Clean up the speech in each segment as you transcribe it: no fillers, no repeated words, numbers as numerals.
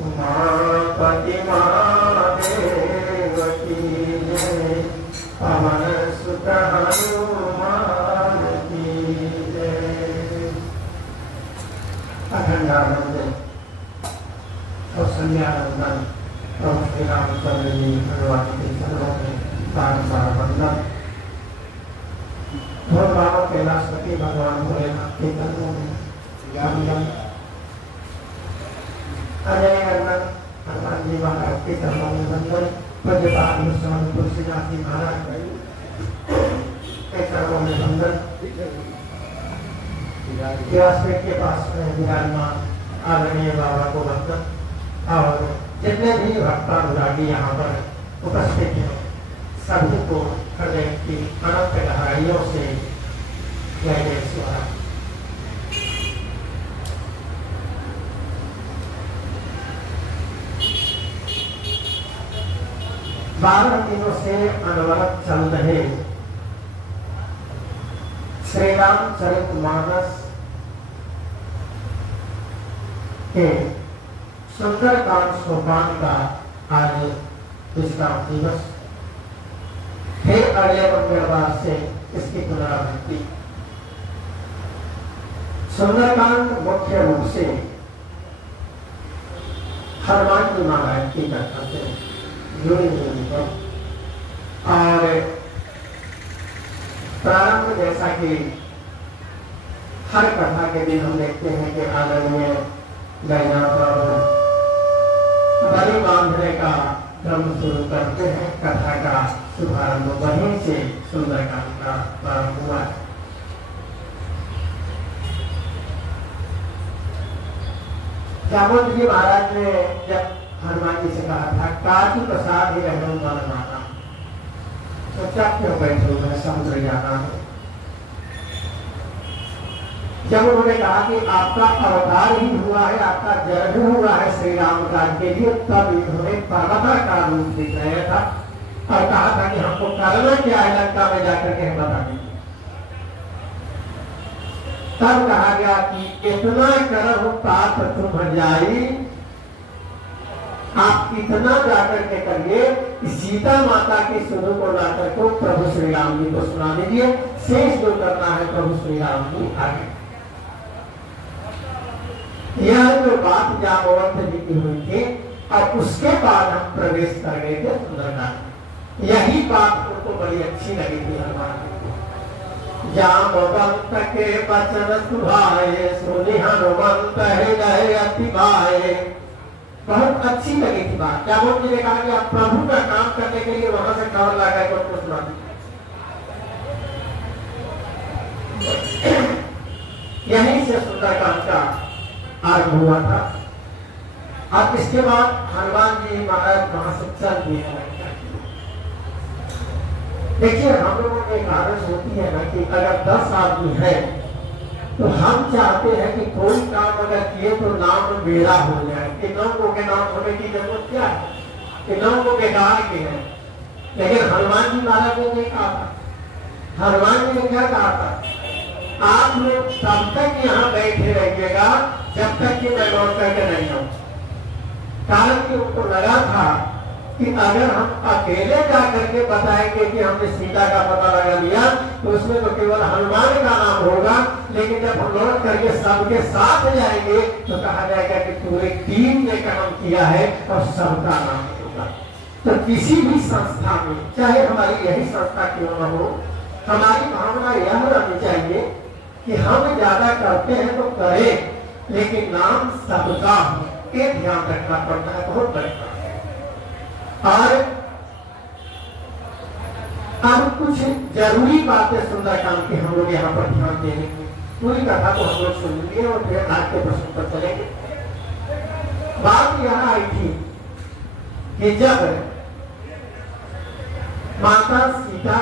उमापति महादेव की जय, पवन सुत हनुमान की जय। अखंडानंद और संध्यानंदन प्रभु श्री रामचंद्र जी भगवान के चरणों में बार बार वंदन। भगवान कैलाशपति भगवान भोलेनाथ के चरणों में वंदन। अजय नंदन हनुमान जी महाराज के चरणों में वंदन। पूज्यपाद स्वामी तुलसीदास जी महाराज के चरणों में वंदन। व्यासपीठ के पास में विराजमान आदरणीय बाबा को वंदन। और जितने भी भक्तानुरागी यहाँ पर उपस्थित हैं सभी को हृदय की अनंत गहराइयों से जय जय शिवराम। 12 दिनों से अनवरत चल रहे श्री रामचरितमानस के सुंदरकांड सोपान का आज विश्राम दिवस। फिर अगले मंगलवार से इसकी पुनरावृत्ति। सुंदरकांड मुख्य रूप से हनुमान जी महाराज की कथा से जुड़ी हुई है और प्रारंभ जैसा कि हर कथा के दिन हम देखते हैं कि आदरणीय गैया पर बलि बांधने का क्रम शुरू करते हैं। कथा का शुभारंभ वहीं से सुंदरकांड का प्रारंभ हुआ है। जामुन जी महाराज ने जब हनुमान जी से कहा था काजी प्रसाद ही रहने वाला माता, तो क्या क्यों बैठे हुए समुद्र जाना है। जब उन्होंने कहा कि आपका अवतार ही हुआ है, आपका जन्म हुआ है श्री राम काज के लिए, तब इन्होंने पर्वता का रूप दिखाया था और कहा था कि हमको करना क्या है लंका में जाकर के बता दीजिए। तब कहा गया कि इतना करम पाप तुम जाई, आप इतना जाकर के करिए कि सीता माता की सुनो को लाकर को प्रभु श्री राम जी को सुना दीजिए। शेष जो करना है प्रभु श्री राम जी आगे। यह जो बात जामवंत जी की हुई थी और उसके बाद हम प्रवेश कर गए थे सुंदरकांड। यही बात उनको बड़ी अच्छी लगी थी हनुमान जी को। जामवंत के वचन सुभाए, सुनि हनुमंत हृदय अति भाए। बहुत अच्छी लगी थी बात। जामवंत जी ने कहा कि आप प्रभु का काम करने के लिए वहां से खबर लगा कर उनको सुना दीजिए। यहीं से सुंदरकांड का आरंभ हुआ था। अब इसके बाद हनुमान जी महाराज वहां से चल दिए। देखिए हम लोगों की एक आदत होती है ना कि अगर 10 आदमी है तो हम चाहते हैं कि कोई काम अगर किए तो नाम मेरा हो जाए, कि 9 के नाम होने की जरूरत क्या है, कि 9 बेकार के हैं। लेकिन हनुमान जी महाराज ने नहीं कहा था। हनुमान जी ने क्या कहा था, आप लोग तब तक यहाँ बैठे रहिएगा जब तक कि मैं लौट करके नहीं आऊं। कारण कि उनको लगा था कि अगर हम अकेले जा करके बताएंगे कि हमने सीता का पता लगा लिया तो उसमें तो केवल हनुमान का नाम होगा, लेकिन जब हम लौट करके सबके साथ जाएंगे तो कहा जाएगा कि पूरी टीम ने काम किया है और सबका नाम होगा। तो किसी भी संस्था में, चाहे हमारी यही संस्था क्यों न हो, हमारी भावना यह रहनी चाहिए कि हम ज्यादा करते हैं तो करें, लेकिन नाम सबका हो, ये ध्यान रखना पड़ता है। बहुत बड़ी बात है। और अब कुछ जरूरी बातें सुंदरकांड की हम लोग यहाँ पर ध्यान देंगे। पूरी कथा को हम लोग सुन लिए और फिर आज के प्रश्न पर चलेंगे। बात यह आई थी कि जब माता सीता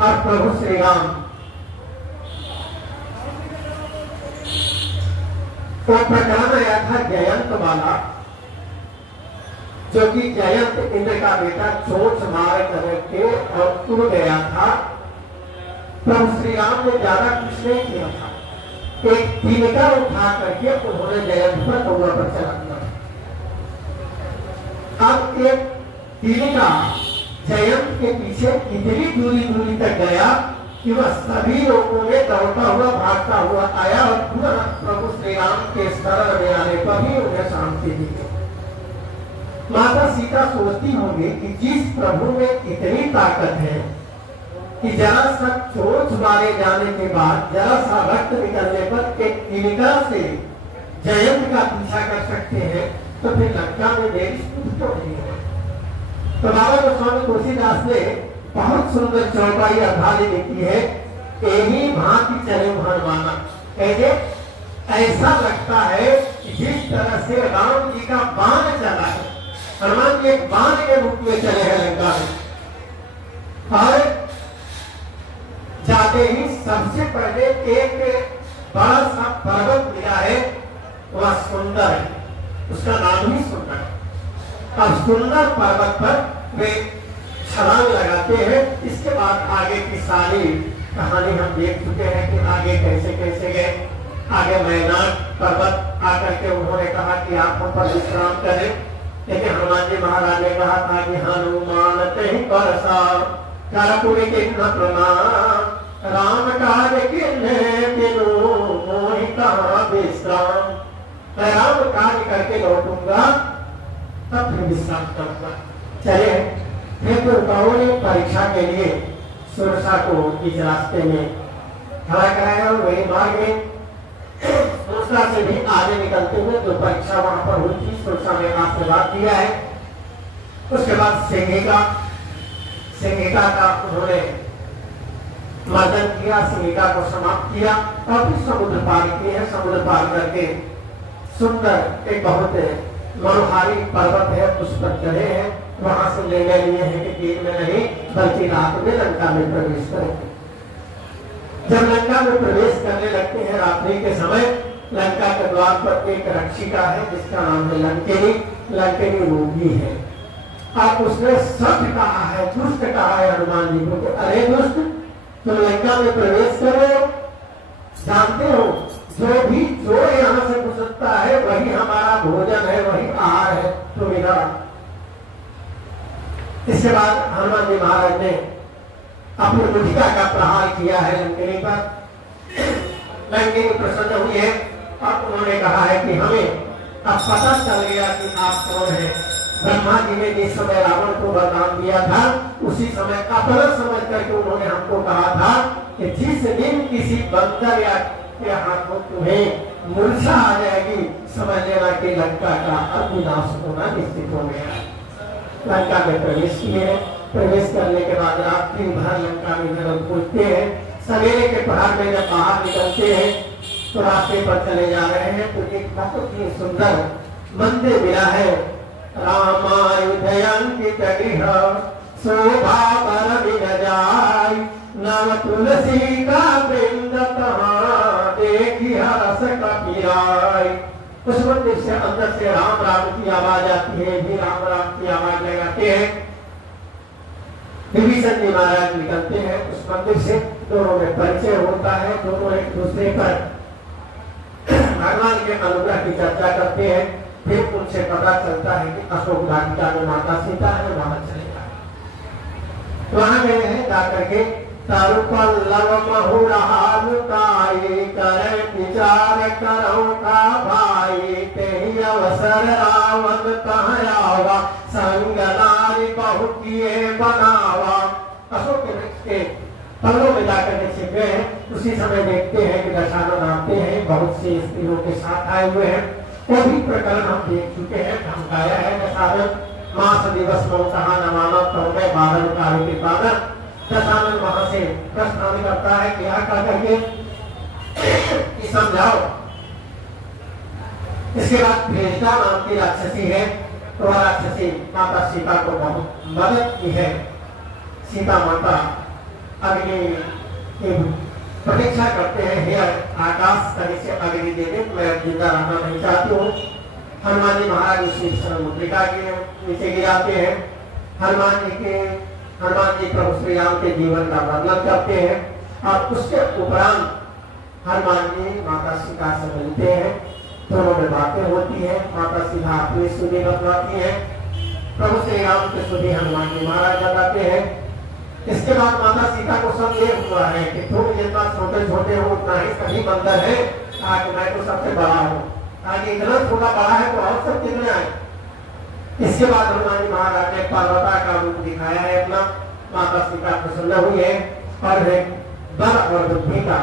और प्रभु श्री राम तो प्रकरण आया था जयंत वाला, जो कि जयंत इंद्र का बेटा चोट मार करके और उड़ गया था। प्रभु श्री राम ने ज्यादा कुछ नहीं किया था, एक तिनका उठा करके उन्होंने जयंत पर कौआ पर चला दिया। अब एक तिनका जयंत के पीछे इतनी दूरी तक गया कि वह सभी लोगों में दौड़ता हुआ भागता हुआ आया और तुरंत प्रभु श्री राम के शरण में आने पर ही उन्हें शांति दी। माता सीता सोचती होंगी कि जिस प्रभु में इतनी ताकत है कि जरा सा चोट मारे जाने के बाद जरा सा रक्त निकलने पर एक तिनका से जयंत का पीछा कर सकते हैं, तो फिर लंका में देरी क्यों नहीं है। तो बाबा गोस्वामी तुलसीदास ने बहुत सुंदर चौपाई अध्याय लिखी है, यही भांति चले हनुमाना। कहते ऐसा लगता है कि जिस तरह से राम जी का बाण चला है, हनुमान जी एक बाण के रूप में चले हैं लंका में। और जाते ही सबसे पहले एक बड़ा सा पर्वत मिला है, वह सुंदर है, उसका नाम ही सुंदर है। अब सुंदर पर्वत पर वे छलांग लगाते हैं। इसके बाद आगे की सारी कहानी हम देख चुके हैं कि आगे कैसे कैसे गए। आगे मैदान पर्वत आकर के उन्होंने कहा कि आप हम पर विश्राम करें, लेकिन हनुमान जी महाराज ने कहा था कि हनुमान ते परसा करपुरी के प्रणाम, राम कार्य के मोहि कहाँ विश्राम। मैं राम कार्य करके लौटूंगा तब फिर विश्राम करूंगा। चले फिर गुरुओं ने परीक्षा के लिए सुरसा को इस रास्ते में खड़ा कराया और वही मार्ग में सुरसा से भी आगे निकलते हुए जो परीक्षा वहां पर हुई थी, सुरसा में आशीर्वाद दिया है। उसके बाद सिंहिका का उन्होंने मर्दन किया, सिंहिका को समाप्त किया और फिर समुद्र पार किए हैं। समुद्र पार करके सुंदर एक बहुत मनोहारी पर्वत है, उस पर चढ़े हैं। वहां से निर्णय लिए हैं कि दिन में नहीं बल्कि रात में लंका में प्रवेश करेंगे। जब लंका में प्रवेश करने लगते हैं रात्रि के समय, लंका के द्वार पर एक रक्षिका है जिसका नाम है लंकेनी। लंकेनी रोगी है। अब उसने सत्य कहा है, दुष्ट कहा है हनुमान जी को, अरे दुष्ट तुम लंका में प्रवेश करो, जानते हो जो यहाँ से गुजरता है वही हमारा भोजन है, वही आहार है, तुम इधर। इसके बाद हनुमान जी महाराज ने अपनी मुठिका का प्रहार किया है लंकेनी पर। लंकेनी प्रसन्न हुई है और उन्होंने कहा है कि हमें अब पता चल गया कि आप कौन हैं। ब्रह्मा जी ने जिस समय रावण को वरदान दिया था, उसी समय अपना समझ करके उन्होंने हमको कहा था कि जिस दिन किसी बंदर या के हाथों तुम्हें मूर्छा आ जाएगी, समझ लेना कि लंका का अब विनाश होना निश्चित हो गया। लंका में प्रवेश किए। प्रवेश करने के बाद रात्रि भर लंका में जब पहुंचते हैं, सवेरे के पहर में जब बाहर निकलते हैं तो रास्ते पर चले जा रहे हैं तो एक बहुत ही सुंदर मंदिर मिला है। रामायुधयंकित गृह शोभा बर विराज, नव तुलसी का वृंद तहाँ देखी हर्ष कपिराय। उस मंदिर से अंदर से राम राम की आवाज आती है, भी राम राम की आवाज लगाते हैं। विभीषण जी महाराज निकलते हैं उस मंदिर से, दोनों में परिचय होता है, दोनों एक दूसरे पर भगवान के अनुग्रह की चर्चा करते हैं। फिर उनसे पता चलता है कि अशोक वाटिका में माता सीता है, वहां चले जाए। वहां गए हैं, जाकर के तरुपल्लव महुराल काये कर विचार करो का भाई, तेहि अवसर रावण कहयावा संग नारी बहु किए बनावा। अशोक के वृक्ष के तलों में जाकर के छिप गए हैं। उसी समय देखते हैं कि दशानन आते हैं, बहुत सी स्त्रियों के साथ आए हुए हैं। वो भी प्रकरण हम देख चुके हैं, हम गाया है। दशानन मास दिवस मौसहा न मानव तो में बारह कार्य के पालन। दशानन वहां से प्रश्न करता है कि यहाँ कह करके समझाओ। इसके बाद भेजता नाम की राक्षसी है, तो वह राक्षसी माता सीता को बहुत मदद की है। सीता माता अग्नि की प्रतीक्षा करते हैं, हे आकाश कहीं से अग्नि दे दे, मैं जिंदा रहना नहीं चाहती हूँ। हनुमान जी महाराज उसी मुद्रिका के नीचे गिराते हैं। हनुमान जी प्रभु श्री राम के जीवन का वर्णन करते हैं और उसके उपरांत हनुमान जी माता सीता से मिलते हैं, दोनों में बातें होती है। माता सीता अपनी स्तुति बतलाती है, प्रभु श्री राम की स्तुति हनुमान जी महाराज बताते हैं। इसके बाद माता सीता को संदेह हुआ है कि तुम जितना छोटे छोटे हो उतना ही सही बंदर है, आज मैं तो सबसे बड़ा हूँ, आज इतना छोटा बड़ा है तो और सब कितने आए। इसके बाद हनुमान जी महाराज ने पार्वता का रूप दिखाया है अपना। माता सीता प्रसन्न हुई है और बल और बुद्धि का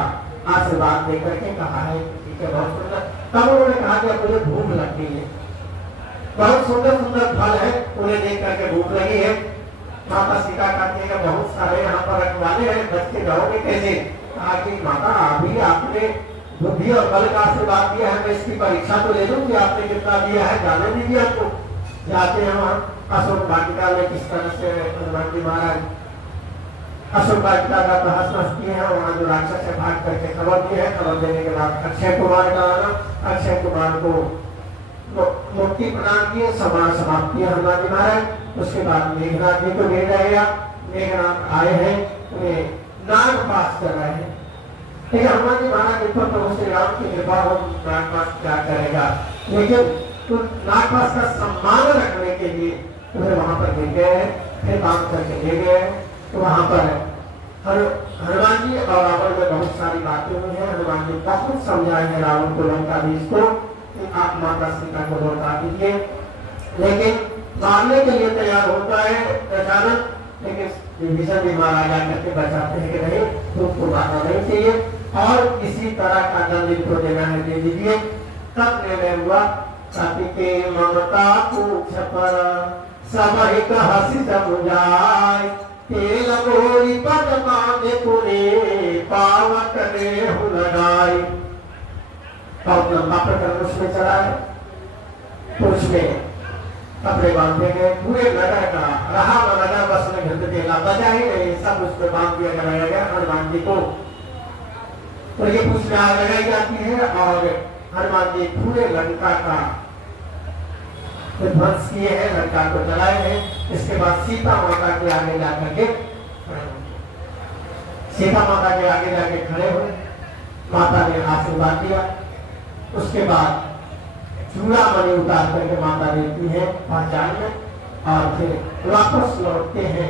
आशीर्वाद देकर के कहा है ठीक है बहुत सुंदर। तब उन्होंने कहा कि अब मुझे भूख लगती है, बहुत सुंदर सुंदर फल है, उन्हें देख करके भूख लगी है। माता सीता कहती है बहुत सारे यहाँ पर रखवाले हैं, बच्चे रहोगे कैसे। कहा कि माता अभी आपने बुद्धि और बल का आशीर्वाद दिया है, मैं इसकी परीक्षा तो ले लूं कि आपने कितना दिया है, जाने दीजिए आपको। जाते हैं वहाँ अशोक वाटिका में किस तरह से हनुमान जी महाराज अशोक वाटिका का तहस किए हैं, वहाँ जो राक्षस है भाग करके खबर दिए है। खबर देने के बाद अक्षय कुमार का आना, अक्षय कुमार को मुक्ति प्रदान किए, समाज समाप्त किया हनुमान जी महाराज। उसके बाद मेघनाथ जी को ले गया, मेघनाथ आए हैं, उन्हें नाग पास कर रहे हैं। लेकिन हनुमान जी महाराज के ऊपर प्रभु श्री राम की कृपा हो, नाग पास क्या करेगा, लेकिन तो नाग पास का सम्मान रखने के लिए उन्हें वहां पर ले गए हैं, फिर काम करके ले गए। तो वहां पर हनुमान जी और रावण में बहुत सारी बातें हुई हैं। हनुमान जी बहुत समझाए हैं रावण को, लंकाधीश को, कि आप माता सीता को लौटा दीजिए, लेकिन मारने के लिए तैयार होता है अचानक। लेकिन विभीषण जी महाराज आकर बचाते हैं कि नहीं, तुमको मारना नहीं चाहिए और किसी तरह का दंड इनको देना है, दे दीजिए। तब निर्णय हुआ के ममता पूछ पर सब एक हसी समुझाय, तेल गोरी पद बांधे पुरे पावक ने लगाई। बहुत लंबा प्रकरण उसमें चला है, उसमें कपड़े बांधे गए, पूरे नगर का रहा नगर बस में घंटे देना बजा ही नहीं, सब उस पर बांध दिया कराया गया हनुमान जी को। तो ये पूछ में आग लगाई जाती है और हनुमान जी पूरे लंका का ध्वंस किए हैं, लंका को जलाए हैं। इसके बाद सीता माता के आगे जाकर के सीता माता के आगे जाके खड़े हुए, माता ने आशीर्वाद दिया। उसके बाद चूड़ामणि उतार करके माता देती है पहचान में और फिर वापस लौटते हैं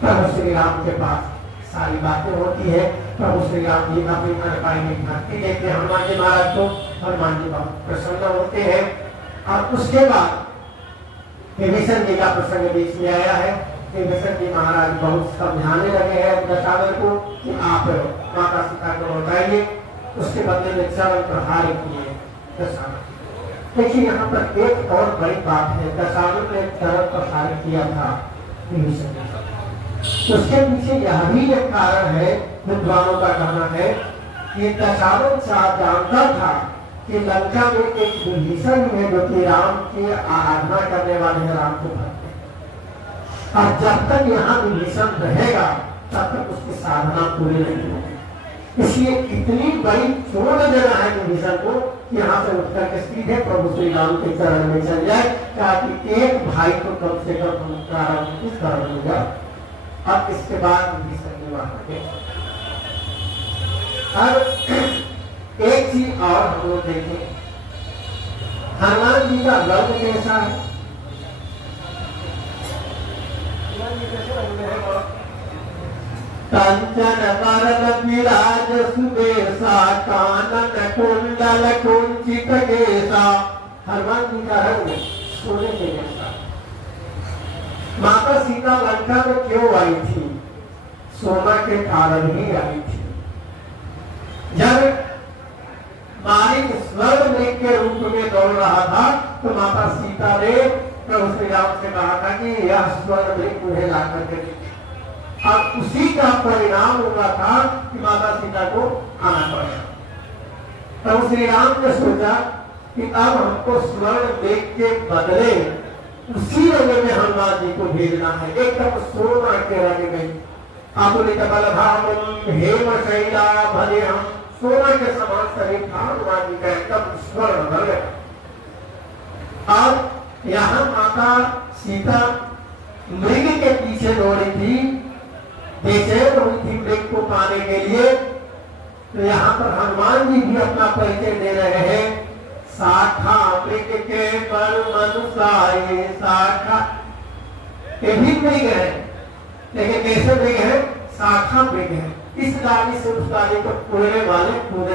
प्रभु श्री राम के पास। सारी बातें होती है, प्रभु श्री राम जी अपनी अनुपाई में भक्ति देते हैं हनुमान जी महाराज को, हनुमान जी बहुत प्रसन्न होते हैं। और उसके बाद विभीषण जी का प्रसंग बीच में आया है। विभीषण जी महाराज बहुत समझाने लगे हैं दशानन को कि आप माता सीता को लौटाइए। उसके बदले में चरण प्रहार किए दशानन। देखिए यहाँ पर एक और बड़ी बात है, दशानन ने चरण प्रहार किया था विभीषण जी। उसके पीछे यह भी एक कारण है, विद्वानों का कहना है कि दशानन साहब जानता था कि लंका में एक विभीषण है जो कि राम की आराधना करने वाले हैं, राम को भक्त हैं। और जब तक यहाँ विभीषण रहेगा तब तक उसकी साधना पूरी नहीं होगी। इसलिए इतनी बड़ी चोट देना है विभीषण को कि यहाँ से उठ करके सीधे प्रभु श्री राम के चरण में चल जाए, ताकि एक भाई को कम से कम इस कारण हो जाए। अब इसके बाद अब एक चीज और हम लोग देखें, हनुमान जी का रंग कैसा है। कंचन बरन विराज सुबेसा, कानन कुंडल कुंचित केसा। हनुमान जी का रंग सोने के जैसा। माता सीता लंका में क्यों आई थी? सोना के कारण ही आई थी। जब मालिक स्वर्ण मेघ के रूप में दौड़ रहा था तो माता सीता ने प्रभु श्री राम से कहा था कि यह स्वर्ण मेघ मुझे ला करके दीजिए। और उसी का परिणाम हुआ था कि माता सीता को आना पड़ा। प्रभु श्री राम ने सोचा कि अब हमको स्वर्ण मेघ के बदले उसी रंग में हनुमान जी को भेजना है, एकदम सोना के रंग में। आतुलित बलधामं हेम शैला भले, हम सोना के समान शरीर था हनुमान जी का, एकदम स्वर्ण रंग। और यहाँ माता सीता मृग के पीछे दौड़ी थी, बेचैन हुई थी मृग को पाने के लिए। तो यहाँ पर हनुमान जी भी अपना परिचय दे रहे हैं। शाखा मृग के पर मनुसारे शाखा, ये भी मृग है, लेकिन कैसे मृग है? शाखा मृग है, इस डाली से उस डाली को कूदने वाले मृग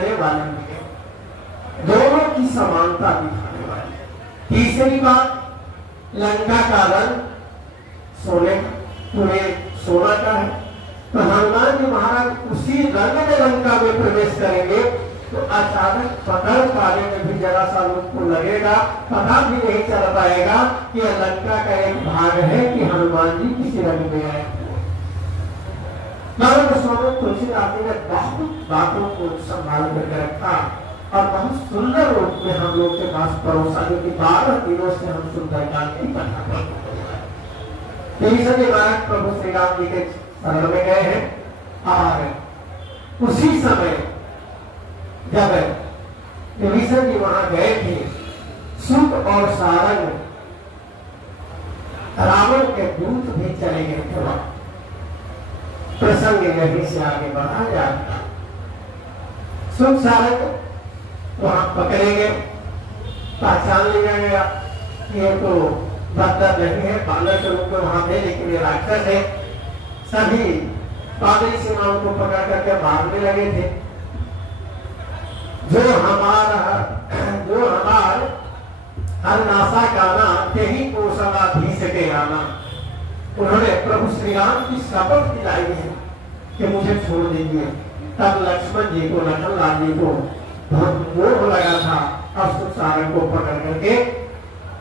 है, दोनों की समानता दिखाने वाली। तीसरी बात, लंका का रंग सोने का, पूरे सोना का है। तो हनुमान जी महाराज उसी रंग में लंका में प्रवेश करेंगे तो अचानक पकड़ पाने में भी जरा सा उनको लगेगा, पता भी नहीं चल पाएगा कि यह लंका का एक भाग है कि हनुमान जी किसी रंग में आए। स्वामी तुलसीदास ने बहुत बातों को संभाल करके रखा और बहुत सुंदर रूप में हम लोग के पास परोसा, जो कि 12 दिनों से हम सुंदरकांड की कथा करते हैं। प्रभु श्री राम जी के शरण में गए हैं और उसी समय जब विभीषण जी वहां गए थे, सुख और सारंग रावण के दूत भी चले गए थे। प्रसंग यहीं से आगे बढ़ा जाता। सुख सारंग वहां पकड़े गए, पहचान लिया गया ये तो बंदर नहीं है, बालक के रूप में वहां थे, लेकिन ये राक्षस है। सभी बादली सीमाओं को पकड़ करके मारने लगे थे। जो हमार हर नासा गाना यही कोसलाधीश के आना। उन्होंने प्रभु श्री राम की शपथ दिलाई है कि मुझे छोड़ दीजिए। तब लक्ष्मण जी को, लखन लाल जी को बहुत मोह लगा था और सुसारन को पकड़ करके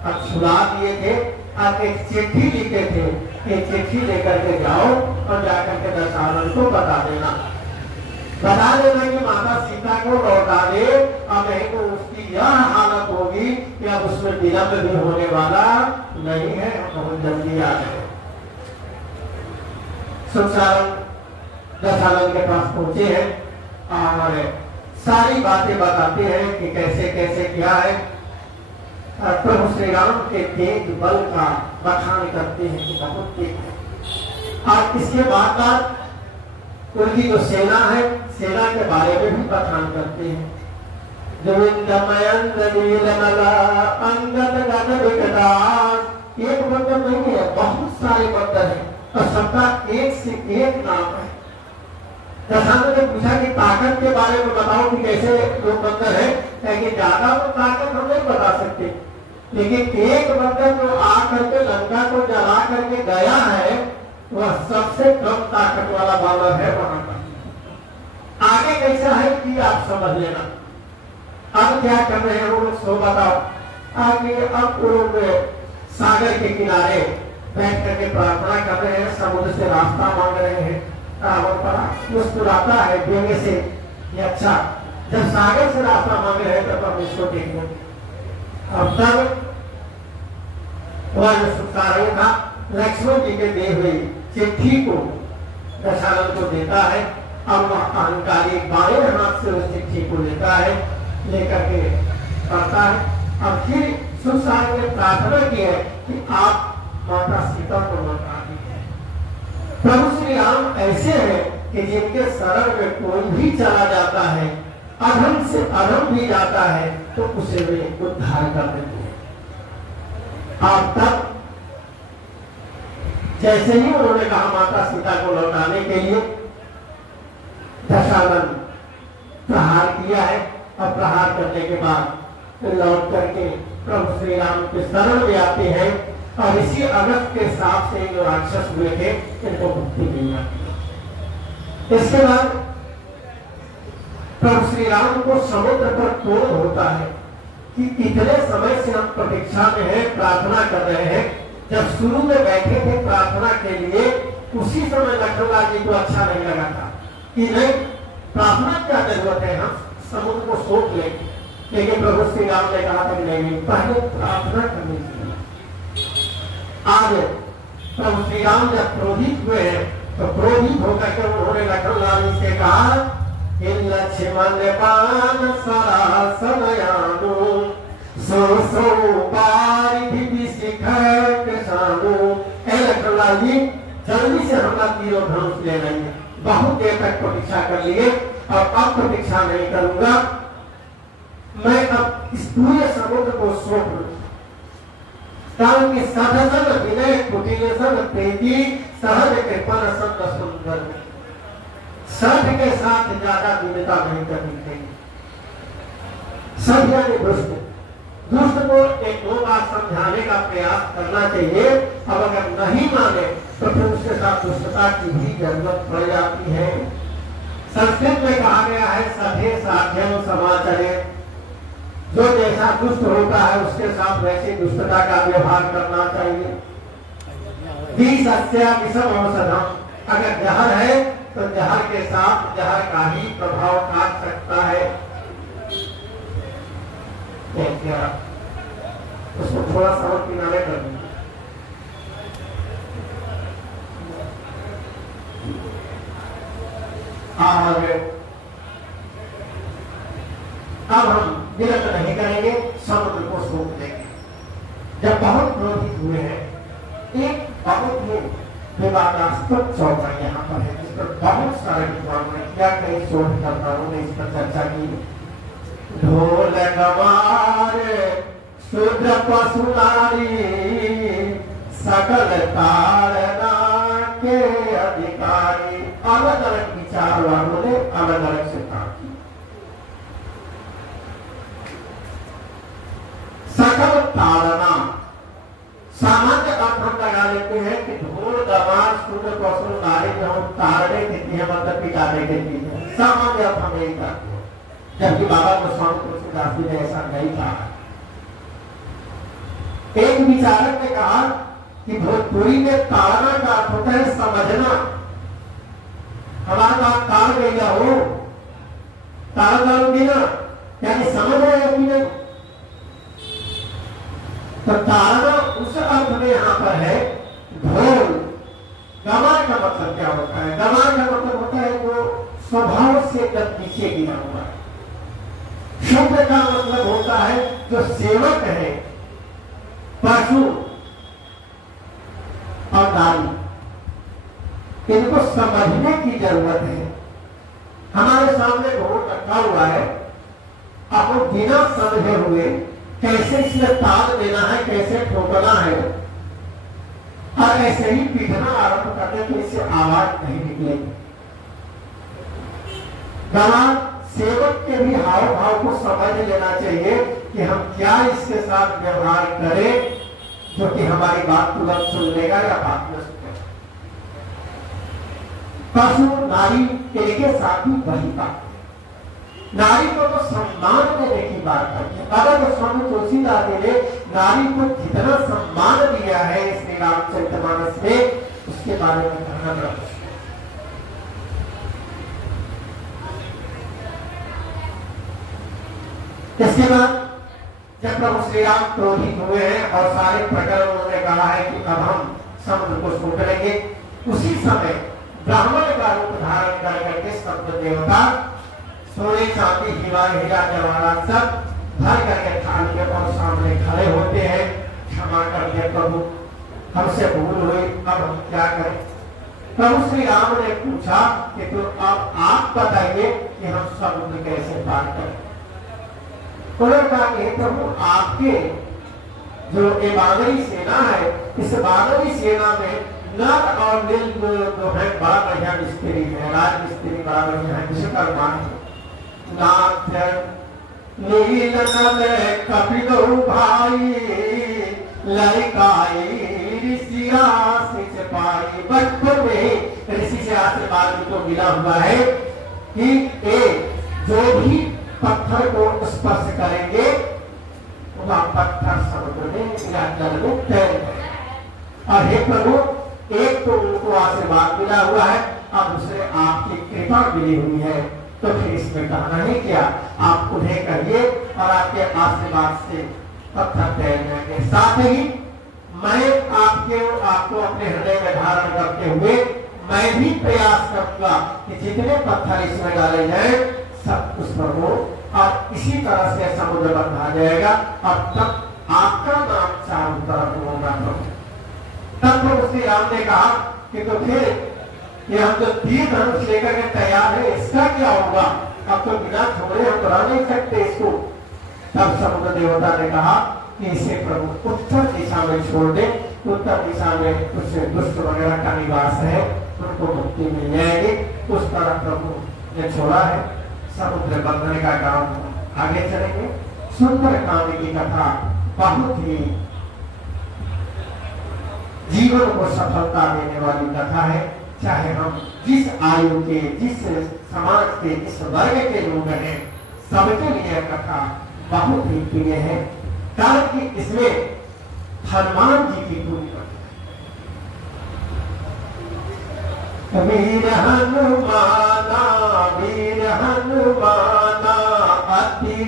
अब छुड़ा दिए थे। आप एक चिट्ठी लिखे थे, ये चिट्ठी लेकर के जाओ और जाकर के दशहरण को बता देना कि माता सीता को लौटा दे, अब नहीं तो उसकी यह हालत होगी कि अब उसमें विलंब भी होने वाला नहीं है, बहुत जल्दी आ जाए। सुसारन दशहरण के पास पहुंचे हैं और सारी बातें बताते हैं कि कैसे कैसे क्या है। प्रभु श्री राम के तेज बल का बखान करते हैं कि बहुत तेज है। और इसके बाद उनकी जो सेना है, सेना के बारे में भी बखान करते हैं। एक बंदर नहीं है, बहुत सारे बंदर हैं और सबका एक से एक नाम है। दशरथ ने पूछा कि ताकत के बारे में बताओ कि कैसे लोग बंदर है, लेकिन ज्यादा वो ताकत हम नहीं बता सकते, लेकिन एक बंदर जो आकर के लंका को जला करके गया है वह सबसे कम ताकत वाला बालक है वहां का। आगे कैसा है कि आप समझ लेना। अब क्या कर रहे हैं वो लोग सो बताओ। आगे अब वो लोग सागर के किनारे बैठ करके प्रार्थना कर रहे हैं, समुद्र से रास्ता मांग रहे हैं। रावण पड़ा मुस्कुराता है व्यंग से, अच्छा जब सागर से रास्ता मांग रहे हैं तब हम इसको देख लो। अब तब वह सुसारन था लक्ष्मण जी के दिए हुए चिट्ठी को दशरथ को देता है और वह अहंकारी बाएं हाथ से उस चिट्ठी को लेता है, लेकर के पढ़ता है। और फिर सुसारन ने प्रार्थना की है कि आप माता सीता को लौटा दीजिए। प्रभु श्री राम ऐसे हैं कि जिनके शरण में कोई भी चला जाता है, अधम से अधम भी जाता है, तो उसे वे उद्धार कर देते हैं। और तब जैसे ही उन्होंने कहा माता सीता को लौटाने के लिए, दशरथ प्रहार किया है और प्रहार करने के बाद लौट करके प्रभु श्री राम के शरण में आते हैं और इसी अगस्त के साथ से जो राक्षस हुए थे इनको मुक्ति मिल जाती है। इसके बाद प्रभु श्री राम को समुद्र पर क्रोध होता है कि इतने समय से हम प्रतीक्षा में हैं, प्रार्थना कर रहे हैं। जब शुरू में बैठे थे प्रार्थना के लिए, उसी समय लक्ष्मण जी को अच्छा नहीं लगा था कि नहीं प्रार्थना क्या जरूरत है, हम समुद्र को सोच लेंगे। लेकिन प्रभु श्री राम ने कहा था कि नहीं, पहले प्रार्थना करनी चाहिए। आज प्रभु श्री राम जब क्रोधित हुए हैं तो क्रोधित होकर के उन्होंने लक्ष्मण जी से कहा लक्ष्मण पान सारा समयानु सो बारी भी शिखर के सामू। लक्ष्मण जी जल्दी से हमला अपना तीर और धनुष ले लेंगे। बहुत देर तक प्रतीक्षा कर लिए और अब प्रतीक्षा नहीं करूंगा, मैं अब इस पूरे समुद्र को सौंप लूं। कारण कि साधन विनय कुटिलेशन प्रीति सहज कृपण संत सुंदर, सठ के साथ ज्यादा विनता नहीं करनी चाहिए। सठ यानी दुष्ट, दुष्ट को एक दो बार समझाने का प्रयास करना चाहिए। अब अगर नहीं माने तो फिर उसके साथ दुष्टता की भी जरूरत पड़ जाती है। संस्कृत में कहा गया है सधे साध्यम समाचरे, जो जैसा दुष्ट होता है उसके साथ वैसी दुष्टता का व्यवहार करना चाहिए। विषम औषधम, अगर जहर है तो जहर के साथ जहर का ही प्रभाव काट सकता है। उसको थोड़ा सा और किनारे कर दीजिए। अब हम विरत नहीं करेंगे, समुद्र को सूख देंगे। जब बहुत क्रोधित हुए हैं, एक बहुत ही विवादास्पद चौपाई यहाँ पर है जिस पर बहुत सारे विद्वानों ने क्या कई शोधकर्ताओं ने इस पर चर्चा की। ढोल गवार शूद्र पशु नारी सकल तारना के अधिकारी, अलग अलग विचार वालों ने अलग अलग सिद्धांत किए। सकल ताड़ना सामान्य अर्थ हम लगा लेते हैं कि ढोल गवार शूद्र पशु नारी जो हम ताड़ने की चीज मतलब पिटाने की चीज है, सामान्य अर्थ हम यही करते हैं। जबकि बाबा गोस्वामी तुलसीदास जी ने ऐसा नहीं कहा। एक विचारक ने कहा कि भोजपुरी में ताड़ना का अर्थ होता है समझना। हमारा बात ताड़ गया हो, ताड़ डालूंगी ना, यानी समझ रहे हो कि नहीं। तो ताड़ना उस अर्थ में यहाँ पर है। ढोल गवार का मतलब क्या होता है? गवार का मतलब होता है जो स्वभाव से नीचे गिरा हुआ है। शूद्र का मतलब होता है जो सेवक है, पशु और नारी। इनको समझने की जरूरत है। हमारे सामने घोड़ रखा हुआ है, आप बिना समझे हुए कैसे इसमें ताल देना है, कैसे ठोकना है और ऐसे ही पीटना आरंभ करने तो इससे आवाज नहीं निकलेगी। गवार सेवक के भी हाव भाव को समझ लेना चाहिए कि हम क्या इसके साथ व्यवहार करें जो कि हमारी बात तुरंत सुन लेगा या बात न सुनेगा। पशु नारी इनके साथ ही वही बात। नारी को तो सम्मान देने की बात करती है। अगर गोस्वामी तुलसीदास जी ने नारी को जितना सम्मान दिया है श्री रामचरितमानस में, उसके बारे में कहना चाहते हैं। इसके बाद जब प्रभु श्री राम क्रोधित हुए हैं और सारे प्रकरण उन्होंने कहा है कि अब हम समुद्र को सूख लेंगे, उसी समय ब्राह्मण का रूप धारण कर करके सब देवता सोने चांदी हीरा जवाहरात सब भर करके थाली में और सामने खड़े होते हैं। क्षमा कर दिया प्रभु, हमसे भूल हुई, अब हम क्या करें? प्रभु श्री राम ने पूछा कि तो अब आप बताइए कि हम समुद्र कैसे पार करें। उन्होंने कहा कि प्रभु आपके जो ये बानरी सेना है, इस बानरी सेना में नर और नील जो है बड़ा बढ़िया मिस्त्री है, राज मिस्त्री बड़ा बढ़िया है, विश्वकर्मा है। नाथ नील नद कपिल भाई लड़काई ऋषि सिपाही। बचपन में ऋषि से आशीर्वाद को मिला हुआ है कि जो भी पत्थर को स्पर्श करेंगे वह पत्थर समुद्र में या जल में तैर गए। और हे प्रभु, एक तो उनको आशीर्वाद मिला हुआ है और दूसरे आपकी कृपा मिली हुई है, तो फिर इसमें कहना ही क्या, आप उन्हें करिए और आपके आशीर्वाद से पत्थर तैर जाएंगे। साथ ही मैं आपको अपने हृदय में धारण करते हुए मैं भी प्रयास करूंगा कि जितने पत्थर इसमें डाले जाए सब उस पर हो और इसी तरह से समुद्र बंधा जाएगा और तब आपका नाम चारों तरफ होगा। तब प्रभु श्री राम ने कहा कि तो फिर कि हम तो तीर धनुष लेकर के तैयार है, इसका क्या होगा? अब तो बिना छोड़े हम बुला नहीं सकते इसको। तब समुद्र देवता ने कहा कि इसे प्रभु उत्तर दिशा में छोड़ दे, उत्तर दिशा में कुछ दुष्ट वगैरह का निवास है, उनको मुक्ति मिल जाएगी। उस तरह प्रभु ने छोड़ा है। समुद्र बंधने का काम आगे चलेंगे। सुंदर कांड की कथा बहुत ही जीवन को सफलता देने वाली कथा है। चाहे हम जिस आयु के, जिस समाज के, जिस वर्ग के लोग हैं, सबके लिए कथा बहुत ही प्रिय है। कारण कि इसमें हनुमान जी की पूरी वीर हनुमाना, वीर हनुमाना अति